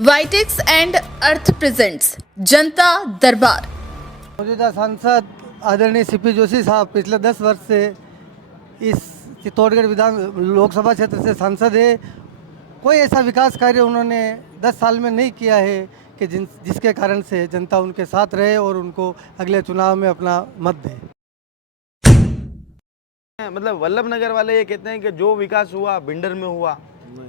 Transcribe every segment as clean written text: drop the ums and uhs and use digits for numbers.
वाइटेक्स and earth presents जनता दरबार। मौजूदा सांसद आदरणीय सीपी जोशी साहब पिछले 10 वर्ष से इस चित्तौड़गढ़ विधान लोकसभा क्षेत्र से सांसद है। कोई ऐसा विकास कार्य उन्होंने 10 साल में नहीं किया है कि जिसके कारण से जनता उनके साथ रहे और उनको अगले चुनाव में अपना मत दे। मतलब वल्लभ नगर वाले ये कहते हैं कि जो विकास हुआ भिंडर में हुआ,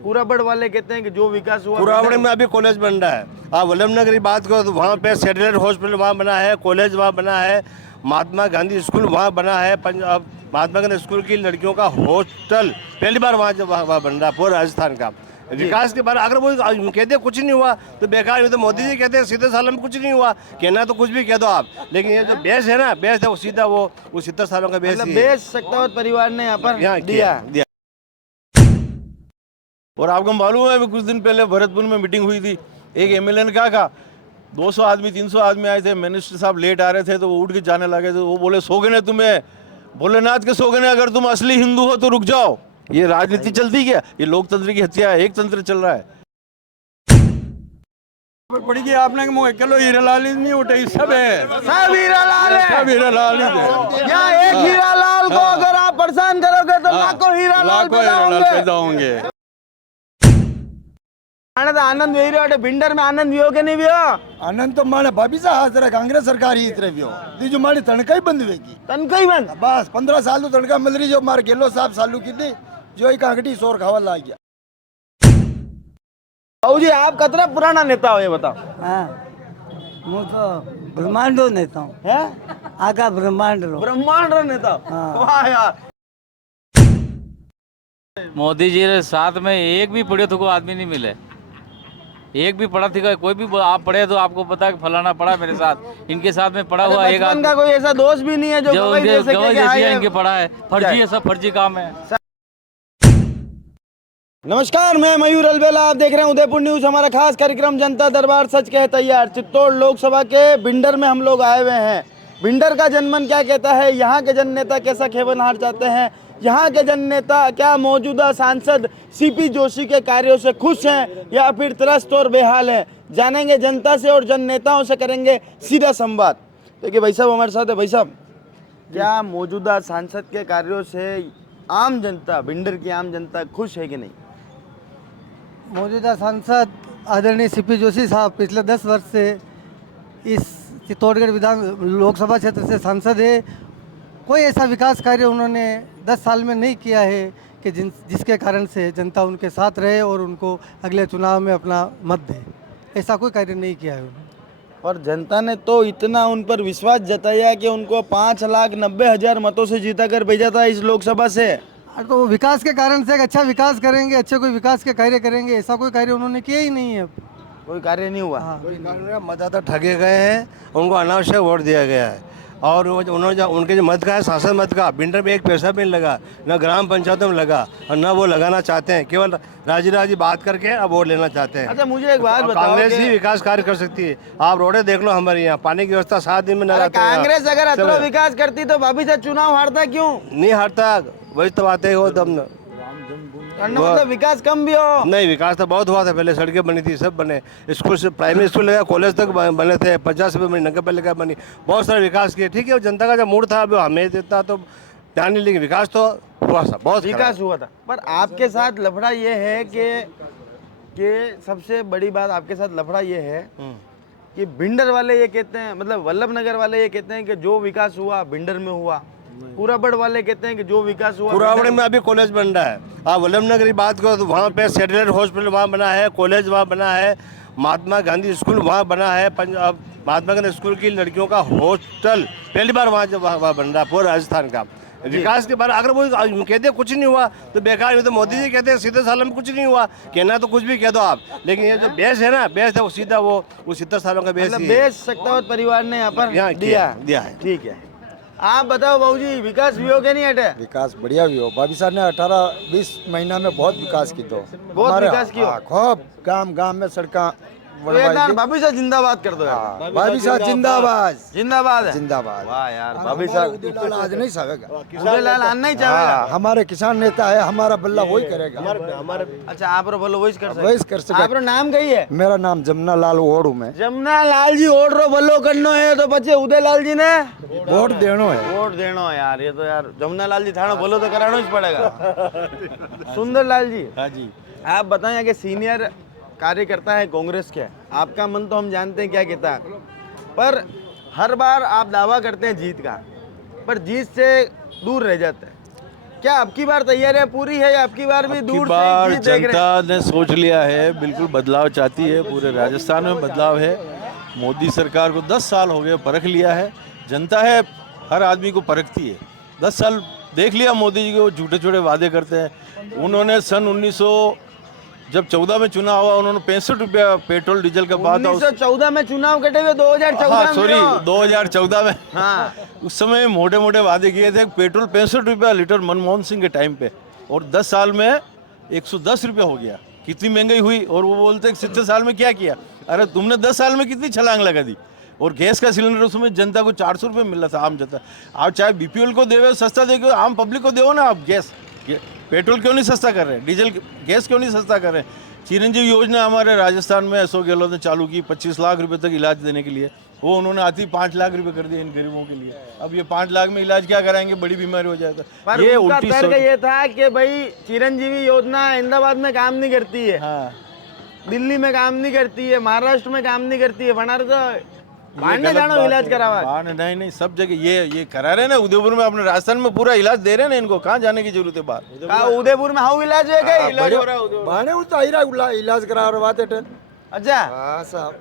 कुराबड़ वाले कहते हैं कि जो विकास हुआ कुराबड़ में अभी कॉलेज बन रहा है। आप वल्लभ नगर की बात करो तो वहाँ पे सैटेलाइट हॉस्पिटल वहाँ बना है, कॉलेज वहाँ बना है, महात्मा गांधी स्कूल वहाँ बना है, महात्मा गांधी स्कूल की लड़कियों का हॉस्टल पहली बार वहाँ बन रहा है पूरे राजस्थान का। विकास के बारे अगर वो कहते कुछ नहीं हुआ तो बेकार। तो मोदी जी कहते हैं सीधे सालों में कुछ नहीं हुआ, कहना तो कुछ भी कह दो आप, लेकिन ये जो बेस है ना, बेस है वो सीधा वो 70 सालों का बेस मतलब बेस शक्तावत परिवार ने यहाँ पर दिया। और आपको मालूम है कुछ दिन पहले भरतपुर में मीटिंग हुई थी, एक एमएलए ने कहा 200 आदमी 300 आदमी आए थे, मिनिस्टर साहब लेट आ रहे थे तो वो उठ के जाने लगे थे। वो बोले सोगने तुम्हें भोलेनाथ के सोगने, अगर तुम असली हिंदू हो तो रुक जाओ। ये राजनीति चलती क्या? ये लोकतंत्र की हत्या है, एक तंत्र चल रहा है। पड़ी कि आपने किलो हीरा लाल नहीं उठे, सब है, सब हीरा लाल है, सब हीरा लाल ही है। यहाँ एक हीरा लाल को अगर आप परेशान करोगे तो लाखों हीरा लाल पैदा होंगे। आनंद वेरी वाटे भिंडर में आनंद वियो के नहीं वियो आनंद तो माने भाभी सा हाजरा कांग्रेस सरकार ही इतरे वियो जो मारी तनका ही बंद होगी, तनका ही बंद बस 15 साल तो तनका मिल रही जो मार गेलो साहब सालू की थी जो ही कांगटी शोर खावा ला गया। बाबू जी आप कतरा पुराना नेता हो ये बताओ। हाँ, मैं तो ब्रह्मांडो नेता हूँ, है आका ब्रह्मांड ब्रह्मांड नेता। वाह यार, मोदी जी के साथ में एक भी पढ़े तो कोई आदमी नहीं मिले, एक भी पढ़ा थी कोई भी। आप पढ़े तो आपको पता है कि फलाना पढ़ा मेरे साथ, इनके साथ में पढ़ा हुआ एक आदमी का कोई ऐसा दोस्त भी नहीं है जो गवाही जैसी है, इनके पढ़ा है। फर्जी है, सब फर्जी काम है। नमस्कार, मैं मयूर अलबेला, आप देख रहे हैं उदयपुर न्यूज। हमारा खास कार्यक्रम जनता दरबार सच कहे तैयार। चित्तौड़ लोकसभा के भिंडर में हम लोग आए हुए हैं। भिंडर का जनमन क्या कहता है, यहाँ के जननेता कैसा खेवनहार चाहते हैं, यहाँ के जननेता क्या मौजूदा सांसद सीपी जोशी के कार्यों से खुश हैं या फिर त्रस्त और बेहाल हैं, जानेंगे जनता से और जननेताओं से करेंगे सीधा संवाद। देखिए भाई साहब हमारे साथ है। भाई साहब, क्या मौजूदा सांसद के कार्यों से आम जनता, भिंडर की आम जनता खुश है कि नहीं? मौजूदा सांसद आदरणीय सीपी जोशी साहब पिछले 10 वर्ष से इस चित्तौड़गढ़ विधान लोकसभा क्षेत्र से सांसद है। कोई ऐसा विकास कार्य उन्होंने 10 साल में नहीं किया है कि जिसके कारण से जनता उनके साथ रहे और उनको अगले चुनाव में अपना मत दे। ऐसा कोई कार्य नहीं किया है उन्होंने। और जनता ने तो इतना उन पर विश्वास जताया कि उनको 5,90,000 मतों से जीता कर भेजा था इस लोकसभा से। तो वो विकास के कारण से अच्छा विकास करेंगे, अच्छे कोई विकास के कार्य करेंगे, ऐसा कोई कार्य उन्होंने किया ही नहीं है। कोई कार्य नहीं हुआ। मतदाता ठगे गए हैं, उनको अनावश्यक वोट दिया गया है। और उन्होंने उनके जो मत का है, सांसद मत का, भिंडर में एक पैसा भी नहीं लगा, न ग्राम पंचायतों में लगा और न वो लगाना चाहते हैं। केवल राजी बात करके अब वोट लेना चाहते हैं। अच्छा मुझे एक बात बताओ, कांग्रेस ही विकास कार्य कर सकती है। आप रोडें देख लो, हमारे यहाँ पानी की व्यवस्था 7 दिन में न रहती है। कांग्रेस अगर अतना विकास करती तो भाभी से चुनाव हारता क्यों? नहीं हारता, वही तो बातें हो तब। मतलब विकास कम भी हो? नहीं, विकास तो बहुत हुआ था। पहले सड़कें बनी थी, सब बने, स्कूल से प्राइमरी स्कूल लगा, कॉलेज तक बने थे, 50 रुपये बनी, नगर बनी, बहुत सारे विकास किए। ठीक है, जनता का जब मूड था अब हमें देता तो ध्यान नहीं, लेकिन विकास तो हुआ था, बहुत विकास हुआ था। पर आपके साथ लफड़ा ये है कि सबसे बड़ी बात आपके साथ लफड़ा ये है कि भिंडर वाले ये कहते हैं, मतलब वल्लभ नगर वाले ये कहते हैं कि जो विकास हुआ भिंडर में हुआ, कुराबड़ वाले कहते हैं कि जो विकास हुआ कुराबड़ में अभी कॉलेज बन रहा है। आप वल्लभ नगर की बात करो तो वहाँ पे सैटेलाइट हॉस्पिटल वहाँ बना है, कॉलेज वहाँ बना है, महात्मा गांधी स्कूल वहाँ बना है, महात्मा गांधी स्कूल की लड़कियों का हॉस्टल पहली बार वहाँ बन रहा है पूरे राजस्थान का। विकास के बारे अगर वो कहते कुछ नहीं हुआ तो बेकार। तो मोदी जी कहते हैं सीधे सालों में कुछ नहीं हुआ, कहना तो कुछ भी कह दो आप, लेकिन ये जो बेस है ना, बेस है वो सीधा वो 70 सालों का बेस। बेस शक्तावत परिवार ने यहाँ पर दिया है। ठीक है, आप बताओ बाबूजी, विकास भी हो गया नहीं हटे? विकास बढ़िया भी हो, भाभी साहब ने 18-20 महीना में बहुत विकास की। तो बहुत विकास की हो। खूब गांव में सड़क तो एक बार भाभी साहब जिंदाबाद कर दो यार। भाभी साहब जिंदाबाद जिंदाबाद है। जिंदाबाद। वाह यार भाभी साहब उदयलाल आज नहीं सकेगा। उदयलाल आना ही चाहेगा। हाँ, हमारे किसान नेता है, हमारा बल्ला वही करेगा। अच्छा आप रो बोलो वही कर वही कर सके। आप रो नाम कही है? मेरा नाम जमुना लाल ओढ़ू में। जमुना लाल जी ओढ़ रो बल्लो करनो है तो बच्चे उदयलाल जी ने वोट देनो है। वोट देनो है यार। ये तो यार जमुना लाल जी थाना बोलो तो कराना ही पड़ेगा। सुंदर लाल जी, हाँ जी, आप बताएं कि सीनियर कार्यकर्ता है कांग्रेस के, आपका मन तो हम जानते हैं क्या कहता है, पर हर बार आप दावा करते हैं जीत का, पर जीत से दूर रह जाते हैं। क्या आपकी बार तैयारियां पूरी है या आपकी बार भी की दूर बार से जीत देख रहे हैं? जनता ने सोच लिया है, बिल्कुल बदलाव चाहती है, पूरे राजस्थान में बदलाव है। मोदी सरकार को 10 साल हो गए, परख लिया है जनता है, हर आदमी को परखती है। 10 साल देख लिया मोदी जी को, झूठे छोटे वादे करते हैं। उन्होंने सन 1914 में चुनाव हुआ, उन्होंने 65 रुपया पेट्रोल डीजल का भाव था। 1914 में चुनाव कटे हुए 2014 हाँ में सॉरी, 2014 में। हाँ उस समय मोटे मोटे वादे किए थे। पेट्रोल 65 रुपया लीटर मनमोहन सिंह के टाइम पे, और 10 साल में 110 रुपया हो गया। कितनी महंगाई हुई। और वो बोलते हैं 70 साल में क्या किया। अरे तुमने 10 साल में कितनी छलांग लगा दी। और गैस का सिलेंडर उस समय जनता को 400 रुपये मिल रहा था, आम जनता। आप चाहे बीपीएल को देवे सस्ता देगे, आम पब्लिक को दो ना आप गैस। पेट्रोल क्यों नहीं सस्ता कर रहे हैं, डीजल गैस क्यों नहीं सस्ता कर रहे हैं। चिरंजीवी योजना हमारे राजस्थान में अशोक गहलोत ने चालू की, 25 लाख रुपए तक इलाज देने के लिए। वो उन्होंने आती 5 लाख रुपए कर दिए इन गरीबों के लिए। अब ये 5 लाख में इलाज क्या कराएंगे, बड़ी बीमारी हो जाए तो। पर ये उनका उल्टी तर्क सोच। ये था कि भाई चिरंजीवी योजना अहमदाबाद में काम नहीं करती है, हाँ, दिल्ली में काम नहीं करती है, महाराष्ट्र में काम नहीं करती है, बनारस भांडे जानो इलाज करावा। नहीं नहीं, सब जगह ये करा रहे हैं ना। उदयपुर में अपने राजस्थान में पूरा इलाज दे रहे हैं ना इनको, कहाँ जाने की जरूरत है बाहर। का उदयपुर में हाउ इलाज है क्या? इलाज हो रहा है उदयपुर। भाने उतारा इलाज करा रहा थे। अच्छा हाँ साहब,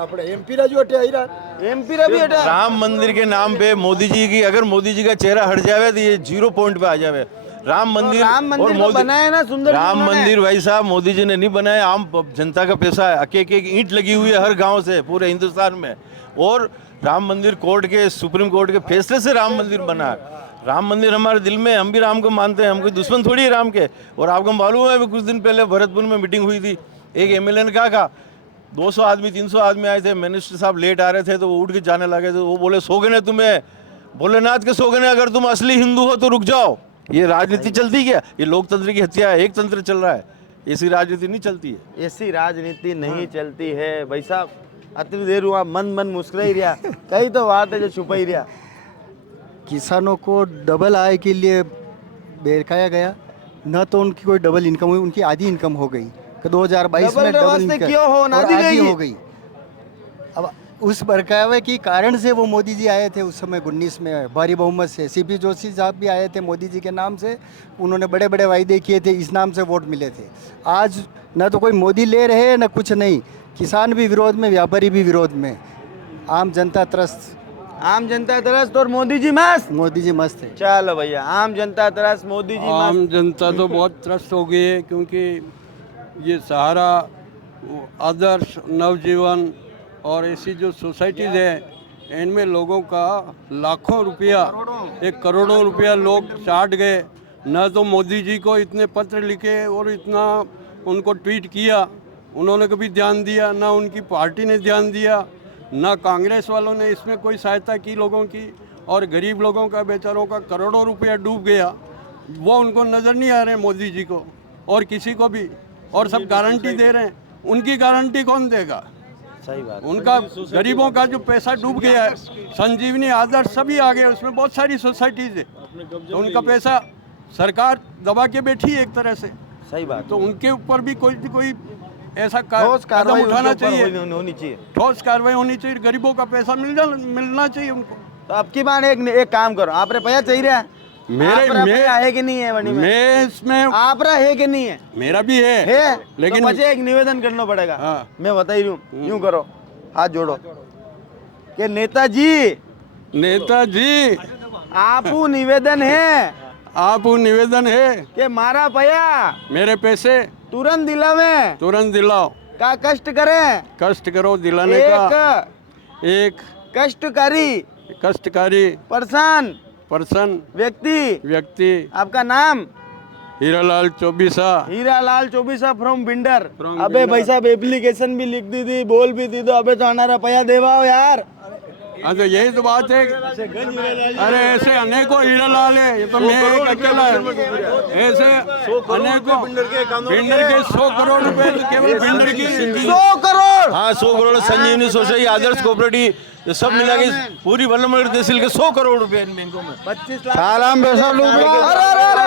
अपने एमपी राजू हटे आईरा। एमपी रवि हटा। राम मंदिर के नाम पे मोदी जी की, अगर मोदी जी का चेहरा हट जावे तो ये 0 पॉइंट पे आ जावे। राम मंदिर तो को बनाया ना सुंदर राम मंदिर भाई साहब मोदी जी ने नहीं बनाया, आम जनता का पैसा है। एक एक ईंट लगी हुई है हर गांव से पूरे हिंदुस्तान में। और राम मंदिर कोर्ट के, सुप्रीम कोर्ट के फैसले से राम मंदिर बना है। राम मंदिर हमारे दिल में, हम भी राम को मानते हैं, हम कोई दुश्मन थोड़ी है राम के। और आपको मालूम है, कुछ दिन पहले भरतपुर में मीटिंग हुई थी, एक एमएलए ने कहा 200 आदमी 300 आदमी आए थे, मिनिस्टर साहब लेट आ रहे थे तो वो उठ के जाने लगे थे। वो बोले सोगने तुम्हें, भोलेनाथ के सोगने, अगर तुम असली हिंदू हो तो रुक जाओ। ये राजनीति चलती क्या? ये लोकतंत्र की हत्या है, एक तंत्र चल रहा है। ऐसी राजनीति नहीं चलती है। ऐसी राजनीति नहीं चलती है भाई साहब। अति देर हुआ मन मुस्कुरा ही रहा, कई तो बात है जो छुपा ही रहा। किसानों को डबल आय के लिए बेरकाया गया, न तो उनकी कोई डबल इनकम हुई, उनकी आधी इनकम हो गई। 2022 में डबल इनकम क्यों हो ना आधी हो गई। अब उस बरकावे के कारण से वो मोदी जी आए थे उस समय 19 में भारी बहुमत से। सीपी जोशी साहब भी आए थे मोदी जी के नाम से, उन्होंने बड़े बड़े वायदे किए थे, इस नाम से वोट मिले थे। आज न तो कोई मोदी ले रहे हैं न कुछ नहीं, किसान भी विरोध में, व्यापारी भी विरोध में, आम जनता त्रस्त। आम जनता त्रस्त और मोदी जी मस्त। मोदी जी मस्त है। चलो भैया, आम जनता त्रस्त, मोदी जी आम मस्त। जनता तो बहुत त्रस्त हो गई है, क्योंकि ये सहारा, आदर्श, नवजीवन और ऐसी जो सोसाइटीज़ है, इनमें लोगों का लाखों रुपया, 1 करोड़ों रुपया लोग चाट गए। न तो मोदी जी को इतने पत्र लिखे और इतना उनको ट्वीट किया, उन्होंने कभी ध्यान दिया, ना उनकी पार्टी ने ध्यान दिया, ना कांग्रेस वालों ने इसमें कोई सहायता की लोगों की। और गरीब लोगों का, बेचारों का करोड़ों रुपया डूब गया, वो उनको नज़र नहीं आ रहे मोदी जी को और किसी को भी। और सब गारंटी दे रहे हैं, उनकी गारंटी कौन देगा? सही बात। उनका गरीबों का जो पैसा डूब गया है, संजीवनी, आदर्श सभी आ गए, उसमें बहुत सारी सोसाइटीज है, तो उनका पैसा सरकार दबा के बैठी है एक तरह से। सही बात। तो उनके ऊपर भी कोई ऐसा ठोस कार्रवाई कदम उठाना उनके ऊपर चाहिए, होनी चाहिए। ठोस कार्रवाई होनी चाहिए। गरीबों का पैसा मिलना चाहिए उनको। तो अब की बार एक काम करो, आप रे पैसा चाहिए है कि नहीं है? मैं इसमें आप रहा है कि नहीं है? मेरा भी है लेकिन तो मुझे एक निवेदन करना पड़ेगा। हाँ। मैं बता ही रही हूँ, यूं करो, हाथ जोड़ो कि नेताजी आपू निवेदन है, आपू निवेदन है कि मारा पया मेरे पैसे तुरंत दिलाओ का कष्ट करें, कष्ट करो दिलाने का। एक कष्टकारी पर्सन व्यक्ति व्यक्ति आपका नाम Hiralal Chaubisa. Hiralal Chaubisa from binder. From अबे बिंडर। भाई साहब एप्लीकेशन भी लिख दी थी, बोल भी दी तो अबे तो आना रुपया देवाओ यार। हाँ तो यही तो बात है। अरे ऐसे अनेकों हीरालाल है, ये तो मैं एक अकेला है। ऐसे अनेकों बिंडर के 100 करोड़ रुपए तो केवल बिंडर की 100 करोड़। हाँ 100 करोड़ संजीवनी सोसाइटी, आदर्श कोऑपरेटिव, ये सब मिला के पूरी वल्लभनगर तहसील के 100 करोड़ रुपए इन बैंकों में। 25 लाख सालाम पैसा लूट। अरे अरे अरे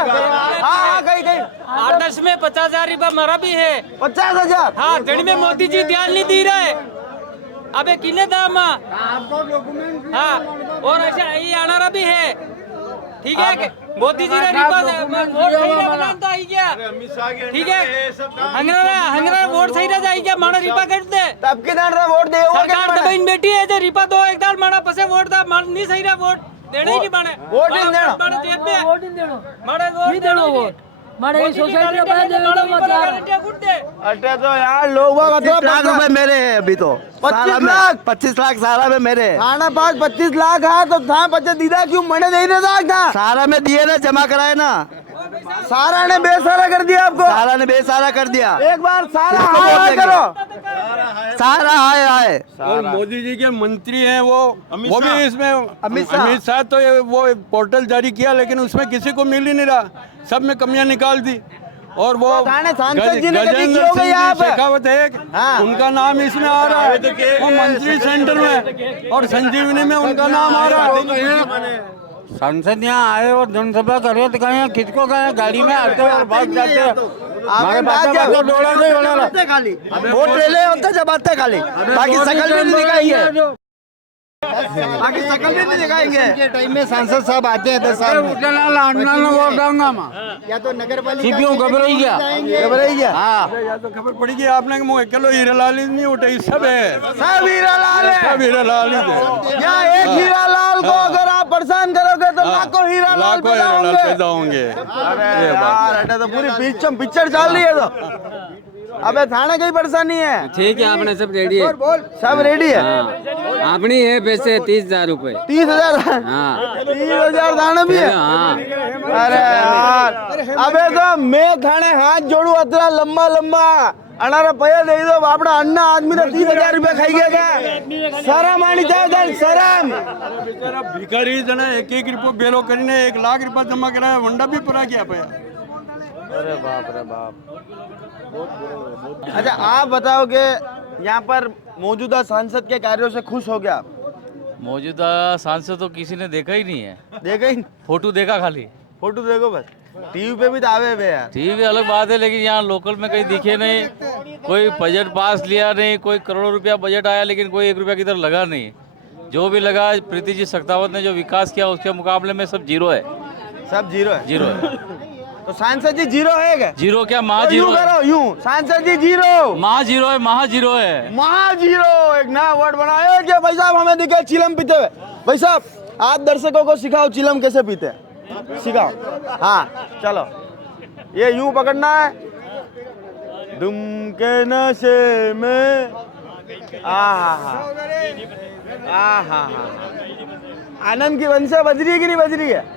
हाँ कहीं आदर्श में 50,000 रुपया मरा भी है। 50,000। हाँ जड़ में मोदी जी ध्यान नहीं दे रहे। अबे किले दाम हाँ और ऐसे ये आनारा भी है। ठीक है मोदी जी ने वोट सही ना बना तो आई क्या। ठीक है हंगरा वोट सही ना जाए क्या माना रिपा कर दे तब के दान वोट दे सरकार तो बहन बेटी है जो रिपा दो एक दाल माना पसे वोट दा मान नहीं सही ना वोट देना ही नहीं माने वोट नहीं देना। माने जेब में वोट नहीं देना माने वोट देना वोट माने सोसाइटी का दे मत यार। अटे तो यार लोग 25 लाख रुपए मेरे हैं अभी तो। 25 लाख 25 लाख सारा में मेरे हैं। खाना पास 25 लाख है तो था 25 दीदा क्यों मने दे ना था। सारा में दिए ना, जमा कराए ना। सारा ने बेसारा कर दिया आपको। सारा ने बेसारा कर दिया। एक बार सारा किसको हाय वोट हाय देंगे? करो। सारा आए आए। और मोदी जी के मंत्री हैं वो भी इसमें अमित शाह तो वो पोर्टल जारी किया, लेकिन उसमें किसी को मिल ही नहीं रहा, सब में कमियां निकाल दी। और वो थाने सांसद जी ने कभी गजेंद्र क्यों सिंह गया आप? शेखावत है एक, हाँ। उनका नाम इसमें आ रहा है, वो मंत्री सेंटर में, और संजीवनी में उनका नाम आ रहा है। सांसद यहाँ आए और जनसभा करे तो कहें किसको कहें, गाड़ी में आते और भाग जाते। हमारे वोट ले ले होते जब आते खाली, बाकी शकल भी नहीं दिखाई है। बाकी शकल भी नहीं दिखाएंगे। टाइम में सांसद साहब आते हैं 10 साल में। या तो नगर पालिका घबराई गया। हाँ या तो खबर पड़ी कि आपने मुँह अकेलो हीरालाल ही नहीं उठे, सब है, सब हीरालाल है। सब हीरालाल ही है। यहाँ एक हीरालाल को अगर आप परेशान करोगे तो लाखों हीरालाल लाखों पैदा हीरालाल होंगे। पैदा होंगे। अरे यार अटे तो पूरी पिक्चर चल रही है तो। अबे थाने की परेशानी है। ठीक है आपने सब रेडी है, सब रेडी है। अपनी है पैसे 30,000 रुपए। 30,000। हाँ 30,000 थाने भी है। हाँ अरे यार अबे तो मैं थाने हाथ जोड़ू अतरा लंबा लंबा अनारा पैया दे दो अपना अन्ना आदमी तो 30,000 रुपया खाई गया था। शरम आनी चाहिए, शरम। बेचारा भिखारी जना एक रुपये बेलो करीने 1 लाख रुपया जमा कराया, वंडा भी पूरा किया पाया। अरे बाप रे बाप। अच्छा आप बताओ कि यहाँ पर मौजूदा सांसद के कार्यों से खुश हो गया? मौजूदा सांसद तो किसी ने देखा ही नहीं है, देखा ही फोटो देखा खाली। फोटो देखो बस, टीवी पे भी तो आवे हुए यार। टीवी अलग बात है, लेकिन यहाँ लोकल में कहीं दिखे नहीं, कोई बजट पास लिया नहीं, कोई करोड़ों रुपया बजट आया लेकिन कोई 1 रुपया की तरफ लगा नहीं। जो भी लगा प्रीति जी सख्तावत ने जो विकास किया उसके मुकाबले में सब जीरो है। सब जीरो है। जीरो है। तो सांसद जी जीरो है क्या? जीरो क्या, महा तो जीरो यूं है। करो यूं, सांसद जी जीरो। महा जीरो है, महा जीरो है। महा जीरो एक नया वर्ड बनाए कि भाई साहब हमें दिखे चिलम पीते हुए। भाई साहब आप दर्शकों को सिखाओ चिलम कैसे पीते हैं, सिखाओ। हाँ चलो ये यूं पकड़ना है, दुम के नशे में आनंद की वंशा बज रही है कि नहीं बज रही है?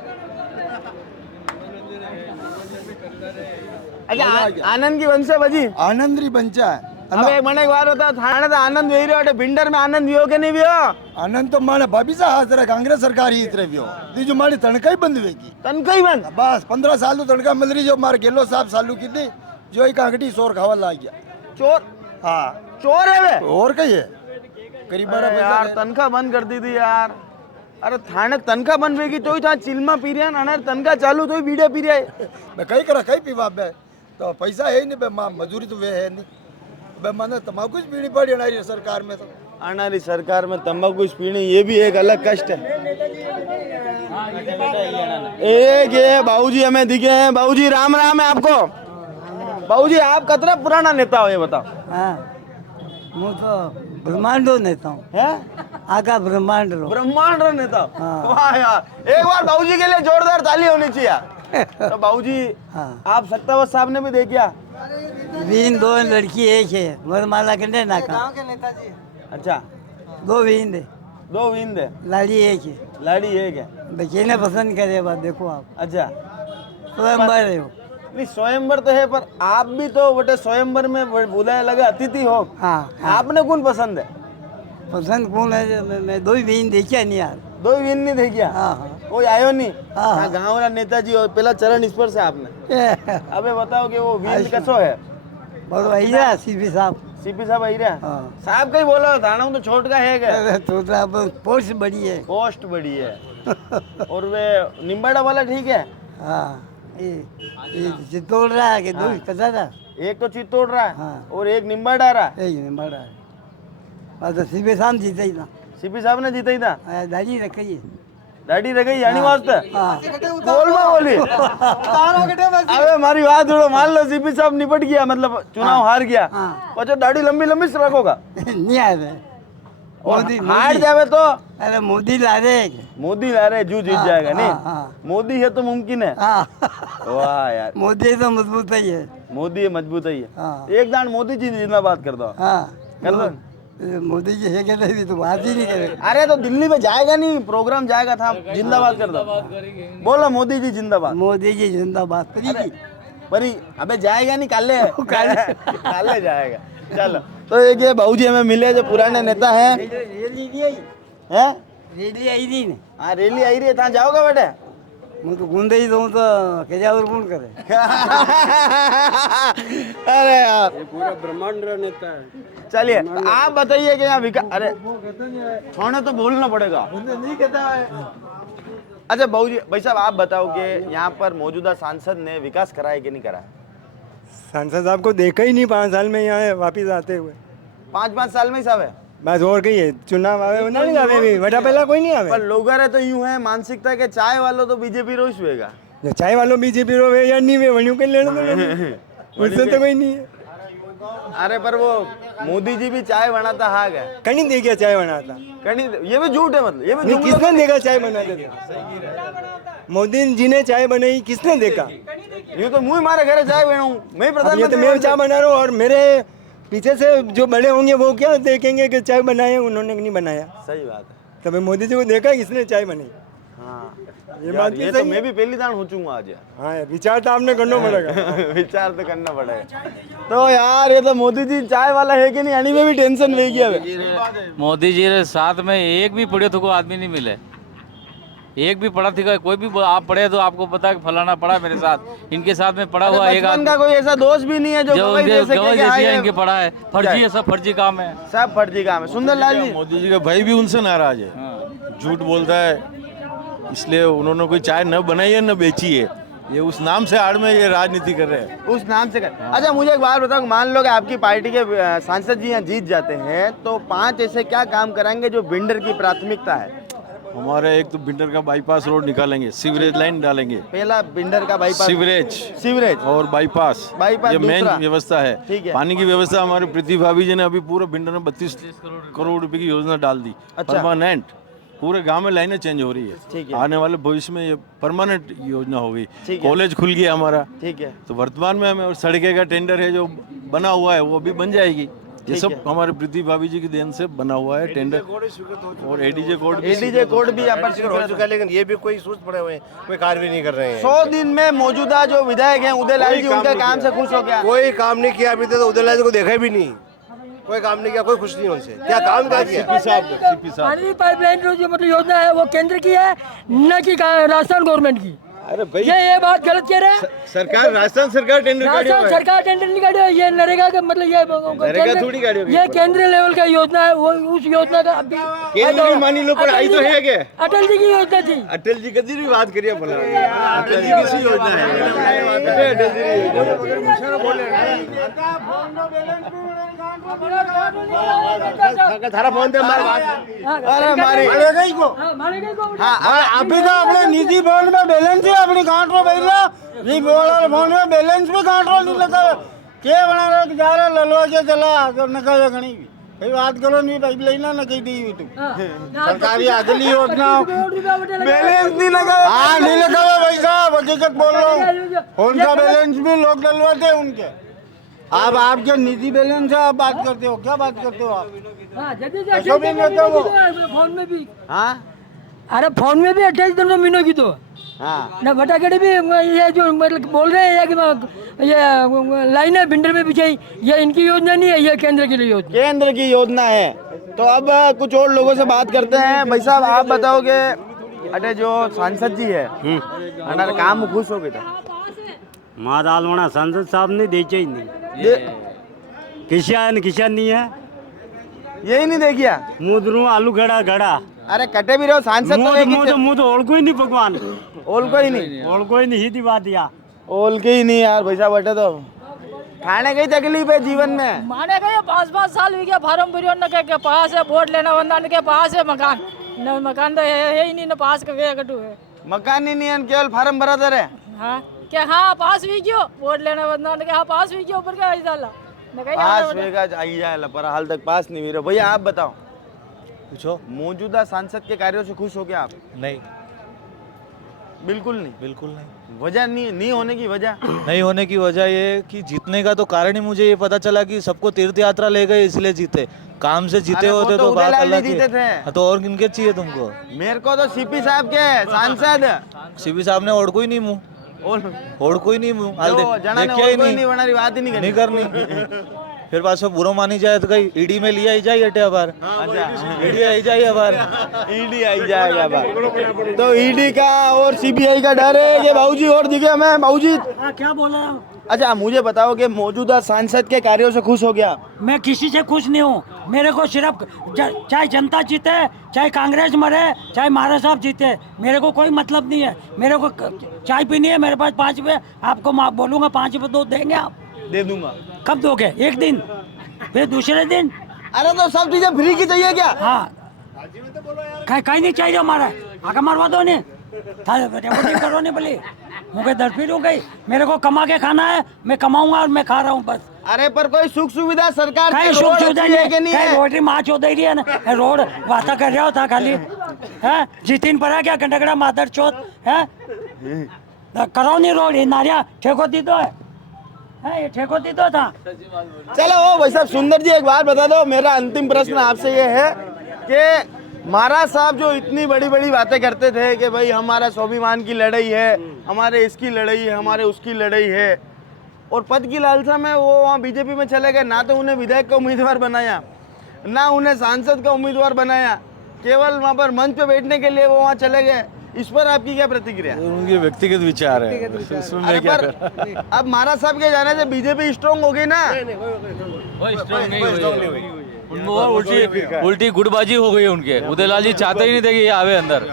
अच्छा आनंद की वंशा बजी? आनंद री पंचा है। अब एक मने एक बार होता थाने तो आनंद वेही रहो, बिंडर में आनंद वियो के नहीं वियो? आनंद तो माने भाभी सा हाथ रहा कांग्रेस सरकार ही इतरे वियो तीजो मारी तनखा ही बंद वेगी। तनखा ही बंद? बस 15 साल तो तनखा मिल रही जो मार गेलो साहब सालू की थी जो ही कांगटी शोर खावा ला गया। चोर? हाँ चोर है वे? और कही है करीब यार तनखा बंद कर दी थी यार। अरे थाने तनखा बंद वेगी तो ही था चिल्मा पी रहे हैं, तनखा चालू तो ही बीड़े पी रहे हैं। मैं कहीं करा कहीं पीवा बे तो पैसा है ही नहीं बे माँ मजदूरी तो वे है नहीं बे माने तम्बाकू ही पीनी पड़ी हमारी सरकार में। तो हमारी सरकार में तंबाकू पीनी ये भी एक अलग कष्ट है। एक ये बाबूजी हमें दिखे हैं। बाबूजी राम राम है आपको। बाबूजी आप कितना पुराना नेता हो ये बताओ? मैं तो ब्रह्मांड नेता हूँ। है आका ब्रह्मांड ब्रह्मांड नेता। वाह यार एक बार बाबूजी के लिए जोरदार ताली होनी चाहिए। तो बाबूजी आप सत्तावत साहब ने भी देखा? बीन 2 लड़की एक है वरमाला कंडे नाका। अच्छा 2 बीन दे, 2 विंद है, लाड़ी एक है, लाड़ी एक है। बच्चे ने पसंद करे बात देखो आप। अच्छा स्वयंवर है वो। नहीं स्वयंवर तो है पर आप भी तो बटे स्वयंवर में बुलाए लगे अतिथि हो। हाँ आपने कौन पसंद है? पसंद कौन है मैं दो ही बहन देखिया नहीं यार दो विन नहीं थे क्या? हाँ हाँ कोई आयो नहीं? हाँ। हाँ गाँव वाला नेताजी और पहला चरण स्पर्श है आपने। अबे बताओ कि वो विन कसो है? बहुत वही है सीपी साहब सीपी साहब आई रहा हाँ साहब कहीं बोला थाना तो छोट का है क्या? तो अब पोस्ट बड़ी है पोस्ट बड़ी है। और वे निम्बाड़ा वाला ठीक है? हाँ ये चित्तौड़ रहा है कि दो कसा था एक तो चित्तौड़ रहा है हाँ। और एक निम्बाड़ा रहा है। यही नहीं बड़ा है बस तो सीपी साहब जीता ही था सीपी साहब ने जीता ही था। दादी रखी दाढ़ी रह गई यानी वास्ते हाँ बोल बोली। अबे हमारी बात छोड़ो मान लो सीपी साहब निपट गया मतलब चुनाव हार गया हाँ। पचो दाढ़ी लंबी लंबी से रखोगा नहीं आया और हार जावे तो अरे मोदी ला रहे मोदी ला रहे जू जीत हाँ, जाएगा हाँ, नहीं हाँ। मोदी है तो मुमकिन है। हाँ वाह यार मोदी तो मजबूत ही है मोदी मजबूत ही है। हाँ। एक दान मोदी जी जिंदाबाद कर दो। हाँ कर दो। मोदी जी है कहते भी तो बात ही नहीं करे अरे तो दिल्ली में जाएगा नहीं प्रोग्राम जाएगा था जिंदाबाद कर दो बोलो मोदी जी जिंदाबाद। मोदी जी जिंदाबाद प्री जी परी अबे जाएगा नहीं काले काले जाएगा। चलो तो एक ये बाबूजी हमें मिले जो पुराने नेता हैं रैली नहीं आई हैं? रैली आई थी ना हाँ रैली आई रही है कहाँ जाओगे बेटे? मैं तो गूंदे ही दूँ तो क्या और कौन करे अरे यार ये पूरा ब्रह्मांड नेता है। चलिए आप बताइए कि यहाँ विकास अरे छोड़ने तो बोलना पड़ेगा। नहीं कहता है अच्छा बाबूजी भाई साहब आप बताओ कि यहाँ पर मौजूदा सांसद ने विकास कराया कि नहीं कराया? सांसद साहब को देखा ही नहीं 5 साल में यहाँ वापिस आते हुए 5 साल में ही साहब है बस और कही है चुनाव आवे बना नहीं आवे भी वटा पहला कोई नहीं आवे पर लोग तो यूं है मानसिकता के चाय वालों तो बीजेपी रोज हुएगा जो चाय वालों बीजेपी रो वे या नहीं वे वणियों के लेने तो उससे तो कोई नहीं है अरे पर वो मोदी जी भी चाय बनाता हाग है कहीं देखिए चाय बनाता कहीं ये भी झूठ है मतलब ये भी नहीं झूठ किसने देखा चाय बनाते थे मोदी जी ने चाय बनाई किसने देखा ये तो मुंह मारे घर चाय बनाऊं मैं अब ये तो प्रधानमंत्री मैं चाय बना रहा हूँ और मेरे पीछे से जो बड़े होंगे वो क्या देखेंगे कि चाय बनाए उन्होंने नहीं बनाया सही बात है तब मोदी जी को देखा किसने चाय बनाई हाँ ये बात भी ये सही तो है। मैं भी पहली दान सोचूंगा आज हाँ विचार तो आपने करना पड़ेगा विचार तो करना पड़ेगा तो यार ये तो मोदी जी चाय वाला है कि नहीं यानी में भी टेंशन नहीं किया मोदी जी के साथ में एक भी पढ़े तो को आदमी नहीं मिले एक भी पढ़ा थी कोई भी आप पढ़े तो आपको पता है कि फलाना पढ़ा मेरे साथ इनके साथ में पढ़ा हुआ एक बचपन का कोई ऐसा दोस्त भी नहीं है जो गवाही दे सके कि हाँ ये इनके पढ़ा है फर्जी है सब फर्जी काम है सब फर्जी काम है। सुंदरलाल जी मोदी जी का भाई भी उनसे नाराज है झूठ बोलता है इसलिए उन्होंने कोई चाय न बनाई है न बेची है ये उस नाम से आड़ में ये राजनीति कर रहे हैं उस नाम से कर। अच्छा मुझे एक बात बताओ मान लो कि आपकी पार्टी के सांसद जी यहाँ जीत जाते हैं तो 5 ऐसे क्या काम कराएंगे जो बिल्डर की प्राथमिकता है? हमारे एक तो बिल्डर का बाईपास रोड निकालेंगे सीवरेज लाइन डालेंगे पहला बिल्डर का बाईपास सीवरेज और बाईपास ये मेन दूसरा। व्यवस्था है ठीक है। पानी की व्यवस्था हमारे पृथ्वी भाभी जी ने अभी पूरा बिल्डर में 32 करोड़ रुपए की योजना डाल दी अच्छा। परमानेंट पूरे गांव में लाइनें चेंज हो रही ठीक है है। आने वाले भविष्य में ये परमानेंट योजना होगी ठीक है। कॉलेज खुल गया हमारा ठीक है तो वर्तमान में हमें सड़के का टेंडर है जो बना हुआ है वो भी बन जाएगी ये सब हमारे पृथ्वी भाभी जी की देन से बना हुआ है टेंडर और एडीजे कोड भी यहाँ पर हो चुका है लेकिन ये भी कोई सोच पड़े हुए हैं कोई कार्य भी नहीं कर रहे हैं 100 दिन में मौजूदा जो विधायक हैं उदयलाल जी उनके काम से खुश हो गया? कोई काम नहीं किया अभी तक तो उदयलाल जी को देखा भी नहीं कोई काम नहीं किया कोई खुश नहीं उनसे क्या काम क्या किया पानी पाइपलाइन जो मतलब योजना है वो केंद्र की है न कि राजस्थान गवर्नमेंट की। अरे भाई ये बात गलत कह रहे हैं। सरकार राजस्थान सरकार टेंडर राजस्थान सरकार टेंडर नहीं काटी है, ये नरेगा का मतलब ये केंद्रीय लेवल का योजना है वो उस योजना का अभी केंद्र मानी लो पर आई तो है क्या अटल जी की योजना थी। अटल जी कदी भी बात करिए भला अटल जी किसी योजना है अटल जी थारा फोन पे मार अरे मारी हाँ अभी तो अपने निजी फोन में बैलेंस है अपनी काउंट में बैठ रहा जी फोन में बैलेंस भी काउंट नहीं लगा क्या बना रहा जा रहा ललवा के चला तो नका घनी भाई बात करो नहीं पाइप लाइन ना कही दी तुम सरकारी अगली योजना बैलेंस नहीं लगा हाँ नहीं लगा भाई साहब हकीकत बोल रहा हूँ फोन का बैलेंस भी लोग डलवाते उनके आप आपके निजी बैलेंस है आप बात करते हो क्या बात करते हो आप फोन में भी हाँ अरे फोन में भी 28 दिन महीनों की तो हाँ ना भटाकेड़ी भी ये जो मतलब बोल रहे हैं कि ये लाइन है भिंडर में बिछाई, ये इनकी योजना नहीं है, ये केंद्र की योजना। केंद्र की योजना है। तो अब कुछ और लोगों से बात करते हैं। भाई साहब आप बताओगे, अटे जो सांसद जी है अनार काम खुश हो गए थे? मादालवाना सांसद साहब ने देखे ही नहीं, किसान नहीं है, यही नहीं देखिया। मुदरू आलू घड़ा घड़ा, अरे कटे भी रहो सांसद तो एक ही मुँह तो ओल कोई नहीं भगवान, ओल को ही नहीं, ओल कोई नहीं, सीधी बात या ओल के ही नहीं यार। भाई साहब अटे तो खाने की तकलीफ है जीवन में। माने गए 5-5 साल हो गया फार्म भरियो न के पास है वोट लेना बंदा न के पास है मकान, न मकान तो है ही नहीं, न पास का गया कटू है मकान ही नहीं है, केवल फार्म भरा दे रहे। हाँ क्या, हाँ पास भी क्यों वोट लेना बंदा न के, हाँ पास भी क्यों ऊपर क्या डाला न कहीं पास वेगा आई जाए पर हाल तक पास नहीं मिले। भैया आप बताओ, पूछो। मौजूदा सांसद के कार्यों से खुश हो क्या आप? नहीं, बिल्कुल नहीं। बिल्कुल नहीं। वजह नहीं होने की वजह? नहीं होने की वजह ये कि जीतने का तो कारण ही मुझे ये पता चला कि सबको तीर्थ यात्रा ले गए इसलिए जीते। काम से जीते अरे वो होते तो तो बात उदयलाल अलग जी जीते थे। है। तो और किनके चाहिए तुमको? मेरे को तो सीपी साहब के सांसद सीपी साहब ने ओढ़ कोई नहीं मुँह, ओढ़ कोई नहीं मुँह, हाल देखिया ही नहीं बनारी बात ही नहीं करनी। फिर पास में बुरा मानी जाए तो कहीं ईडी में लिया ही जाए अटे अबार, ईडी आई जाए अबार, ईडी आई जाएगा बात। तो ईडी का और सीबीआई का डर है कि बाबूजी और दिखे हमें। बाबूजी क्या बोला? अच्छा मुझे बताओ कि मौजूदा सांसद के कार्यों से खुश हो गया? मैं किसी से खुश नहीं हूँ, मेरे को सिर्फ चाहे जनता जीते, चाहे कांग्रेस मरे, चाहे महाराज साहब जीते, मेरे को कोई मतलब नहीं है। मेरे को चाय पीनी है, मेरे पास 5 रुपये, आपको बोलूँगा 5 रुपये दो देंगे आप? दे दूंगा। कब दोगे? एक दिन, फिर दूसरे दिन। अरे तो सब चीजें फ्री की चाहिए क्या? हाँ कहीं नहीं चाहिए हमारा, आगे मरवा दो नहीं करो नहीं बोली, मुझे दरपीर हो गई। मेरे को कमा के खाना है, मैं कमाऊंगा और मैं खा रहा हूँ बस। अरे पर कोई सुख सुविधा सरकार कहीं की सुख रोड सुविधा अच्छी है कि नहीं है? रोटी माँ चौधरी रही है ना, रोड वाता कर रहा होता खाली है। जितिन पर है क्या कंडकड़ा मादर चौथ है, करो नहीं रोड, ये नारिया ठेको दी तो है, ये ठेको दी तो था। चलो ओ भाई साहब सुंदर जी एक बात बता दो, मेरा अंतिम प्रश्न आपसे ये है कि महाराज साहब जो इतनी बड़ी बड़ी बातें करते थे कि भाई हमारा स्वाभिमान की लड़ाई है, हमारे इसकी लड़ाई है, हमारे उसकी लड़ाई है, और पद की लालसा में वो वहाँ बीजेपी में चले गए, ना तो उन्हें विधायक का उम्मीदवार बनाया, ना उन्हें सांसद का उम्मीदवार बनाया, केवल वहाँ पर मंच पे बैठने के लिए वो वहाँ चले गए। इस पर आपकी क्या प्रतिक्रिया? उनके व्यक्तिगत विचार है, उसमें मैं क्या कर। अब महाराज साहब के जाने से बीजेपी स्ट्रांग हो गई ना? उनको उल्टी गुटबाजी हो गई उनके। उदयलाल जी चाहते ही नहीं थे कि ये आवे अंदर,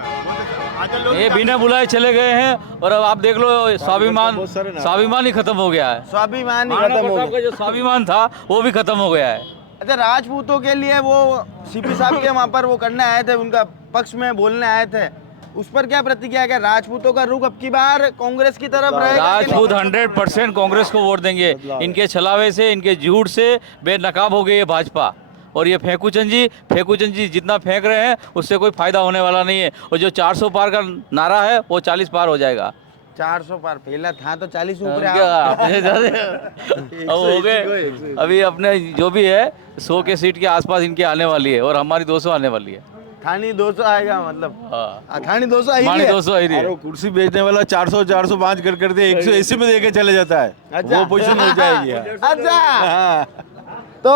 ये बिना बुलाए चले गए हैं। और अब आप देख लो स्वाभिमान ही खत्म हो गया है। स्वाभिमान ही खत्म हो गया, जो स्वाभिमान था वो भी खत्म हो गया है। अच्छा राजपूतों के लिए वो सीपी साहब के वहाँ पर वो करने आए थे, उनका पक्ष में बोलने आए थे, उस पर क्या प्रतिक्रिया है? राजपूतों का रुख अब की बार कांग्रेस की तरफ रहेगा? राजपूत 100% कांग्रेस को वोट देंगे। इनके छलावे से, इनके झूठ से बेनकाब हो गई है भाजपा। और ये फेंकूचंद जी जितना फेंक रहे हैं उससे कोई फायदा होने वाला नहीं है। और जो 400 पार का नारा है वो 40 पार हो जाएगा। 400 पार पहला था तो 40 ऊपर अब हो गए। अभी अपने जो भी है 100 के सीट के आसपास इनके आने वाली है, और हमारी 200 आने वाली है। थानी 200 आएगा मतलब? थानी 200 आई हमारी है? 200 आई है। कुर्सी बेचने वाला 400-405 कर 180 में देके चले जाता है। अच्छा। वो पोजीशन हो जाएगी। अच्छा तो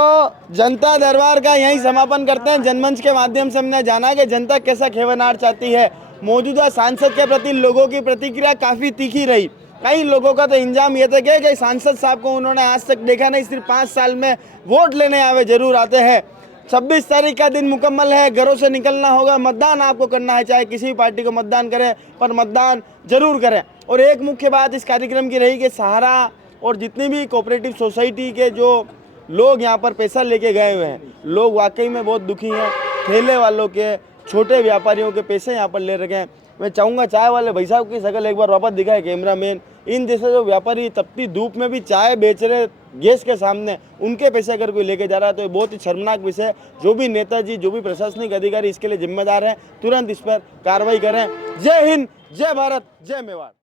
जनता दरबार का यही समापन करते हैं। जनमंच के माध्यम से हमने जाना कि जनता कैसा खेवनार चाहती है। मौजूदा सांसद के प्रति लोगों की प्रतिक्रिया काफ़ी तीखी रही। कई लोगों का तो इंजाम ये था कि सांसद साहब को उन्होंने आज तक देखा नहीं, सिर्फ 5 साल में वोट लेने आवे जरूर आते हैं। 26 तारीख का दिन मुकम्मल है, घरों से निकलना होगा, मतदान आपको करना है, चाहे किसी भी पार्टी को मतदान करें पर मतदान जरूर करें। और एक मुख्य बात इस कार्यक्रम की रही कि सहारा और जितनी भी कोऑपरेटिव सोसाइटी के जो लोग यहाँ पर पैसा लेके गए हुए हैं, लोग वाकई में बहुत दुखी हैं। ठेले वालों के, छोटे व्यापारियों के पैसे यहाँ पर ले रखे हैं। मैं चाहूँगा चाय वाले भाई साहब की शक्ल एक बार वापस दिखाए कैमरामैन। इन जैसे जो व्यापारी तपती धूप में भी चाय बेच रहे गैस के सामने, उनके पैसे अगर कोई लेके जा रहा है तो ये बहुत ही शर्मनाक विषय। जो भी नेताजी, जो भी प्रशासनिक अधिकारी इसके लिए जिम्मेदार हैं, तुरंत इस पर कार्रवाई करें। जय हिंद, जय भारत, जय मेवाड़।